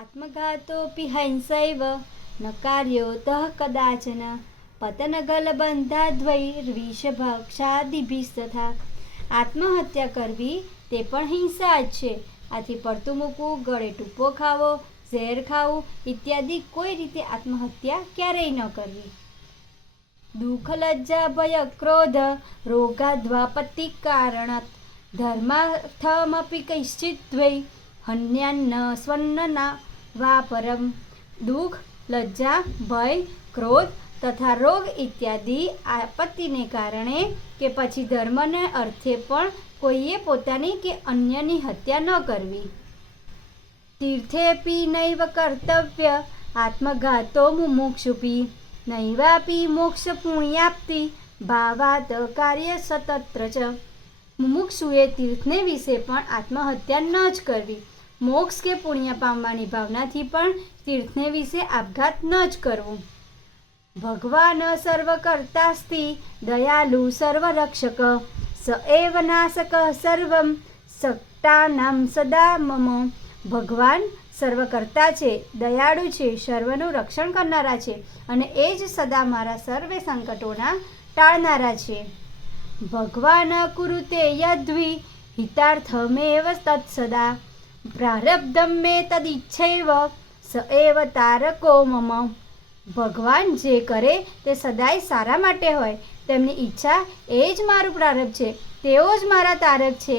આત્મઘાતોપી હૈંસૈવ ન કાર્યોતઃ કદાચન પતનગલબંધાદ્વૈર્વિષભક્ષાદિભિસ્તથા. આત્મહત્યા કરવી તે પણ હિંસા જ છે. આથી પડતું મૂકવું, ગળે ટૂંપો ખાવો, ઝેર ખાવું ઇત્યાદિ કોઈ રીતે આત્મહત્યા ક્યારેય ન કરવી. દુઃખ લજ્જા ભય ક્રોધ રોગાદ્વાપત્તિ કારણાત ધર્માર્થમપી કૈશ્ચિત દ્વૈ હન્યાન્ન સ્વન્નના વા પરમ. દુઃખ, લજ્જા, ભય, ક્રોધ તથા રોગ ઇત્યાદિ આપત્તિને કારણે કે પછી ધર્મને અર્થે પણ કોઈએ પોતાની કે અન્યની હત્યા ન કરવી. તીર્થેપી નૈવ કર્તવ્ય આત્મઘાતો મુમુક્ષુભિ નૈવાપી મોક્ષ પુણ્યાપ્તિ ભાવાત કાર્ય સતત્ર ચ. મુમુક્ષુએ તીર્થને વિશે પણ આત્મહત્યા ન જ કરવી. મોક્ષ કે પુણ્ય પામવાની ભાવનાથી પણ તીર્થને વિશે આપઘાત ન જ કરવું. ભગવાન સર્વકર્તાસ્તિ દયાલુ સર્વરક્ષક સ એવ નાશક સર્વં સક્તાનામ સદા મમ. ભગવાન સર્વકર્તા છે, દયાળુ છે, સર્વનું રક્ષણ કરનારા છે અને એ જ સદા મારા સર્વે સંકટોના ટાળનારા છે. ભગવાન કુરુતે યદ્વિ હિતાર્થમેવ તત્સદા પ્રારબ્ધમ મે તદિચ્છૈવ સ એવ તારકો મમ. ભગવાન જે કરે તે સદાય સારા માટે હોય. તેમની ઈચ્છા એ જ મારું પ્રારબ્ધ છે, તેઓ જ મારા તારક છે.